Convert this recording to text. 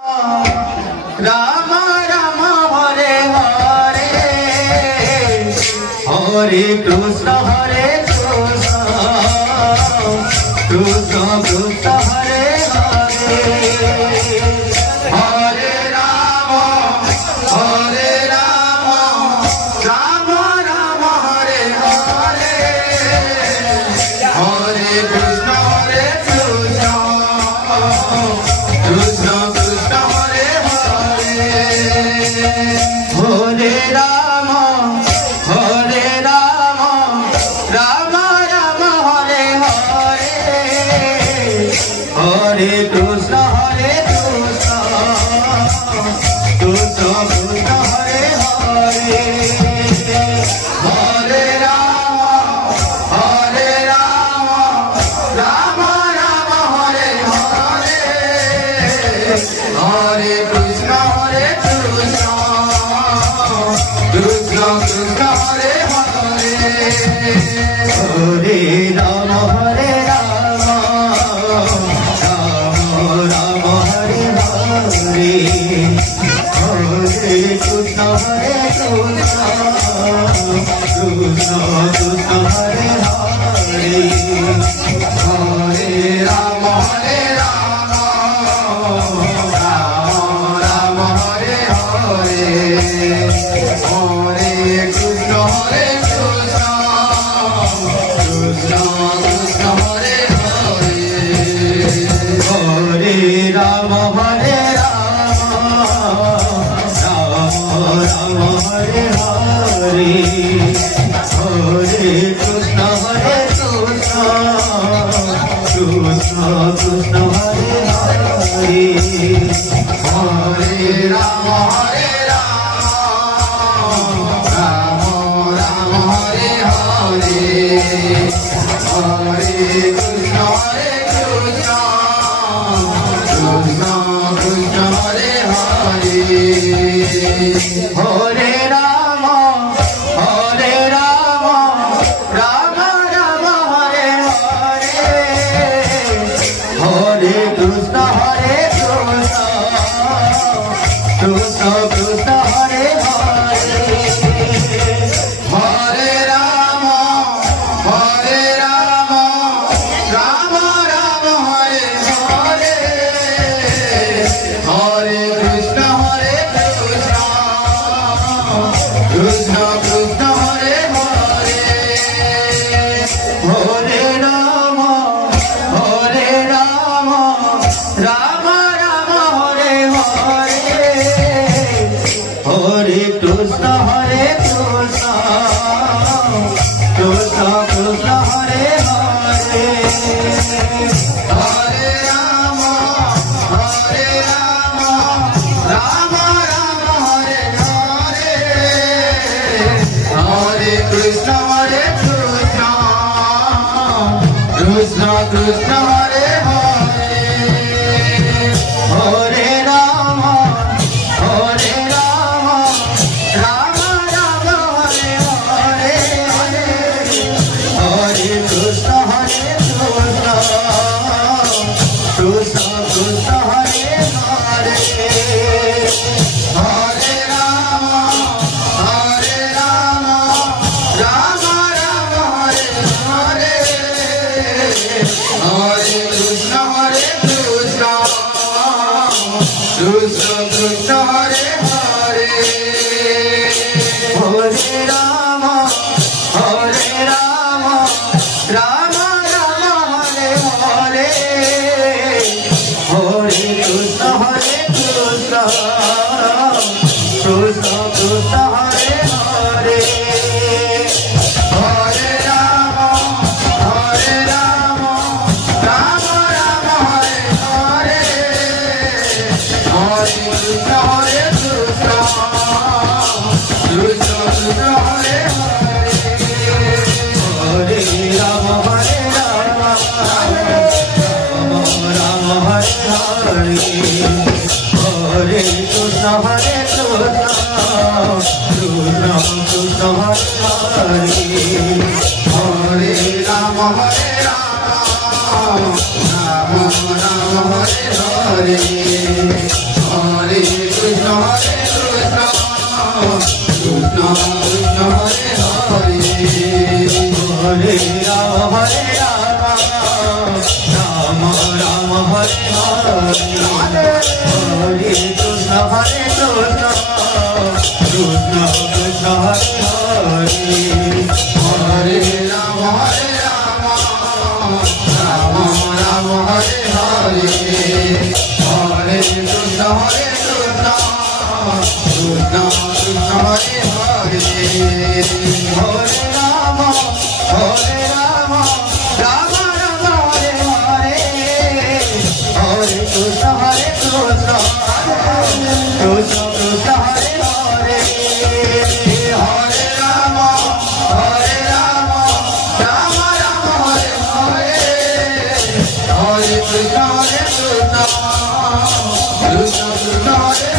Ram Ram Hare Hare Hare Krishna Krishna Krishna Hare Hare Hare Ram Ram Ram Hare Hare Hare Krishna Krishna Krishna Hare Ram Ram Ram Hare Hare Hare Krishna Krishna Krishna Hare Hare Hare Ram Ram Ram Hare Hare Hare Krishna Krishna Krishna Krishna Hare Hare Hare Ram Ram Ram Hare Hare Hare Krishna Krishna Krishna Hare Hare Hare Ram Ram Ram Hare Hare Hare Krishna Krishna Krishna Hare Hare Hare Ram Ram Ram Hare Hare Hare Krishna Krishna Krishna Hare Hare Hare Ram Ram Hare Hare Hare Krishna Krishna Krishna Hare Hare Hare Ram Ram Ram Hare Hare Hare Krishna Krishna Krishna Hare Hare Hare Ram Ram Ram Hare Hare Hare Krishna Krishna Krishna Krishna Hare Hare Hare Ram Ram Ram Hare Hare Hare Krishna Krishna Krishna Krishna Hare Hare Hare Ram Ram Hare Hare Hare Krishna Krishna Krishna Hare Hare Hare Ram Ram Ram Hare Hare Hare Krishna Krishna Krishna Hare Hare Hare Ram Ram Ram Hare Hare Hare Krishna Krishna Krishna Hare Hare Hare Ram Ram Ram Hare Hare Hare Krishna Krishna Krishna Krishna Hare Hare Hare Ram Ram Hare Hare Hare Krishna Krishna Krishna Hare Hare Hare Ram Ram Hare Hare Hare Krishna Krishna Krishna Hare Hare Ram Ram Hare Hare Hare Krishna, Krishna Krishna, Hare Hare, Hare Rama, Rama Rama, Hare Hare, Hare Krishna, Krishna Krishna, Hare Hare, Hare Rama, Rama Rama, Hare Hare, Hare Krishna, Krishna Krishna, Hare Hare, Hare Rama, Rama Rama, Hare Hare, Hare Krishna, Krishna Krishna, Hare Hare, Hare Rama, Rama Rama, Hare Hare, Hare Krishna, Krishna Krishna, Hare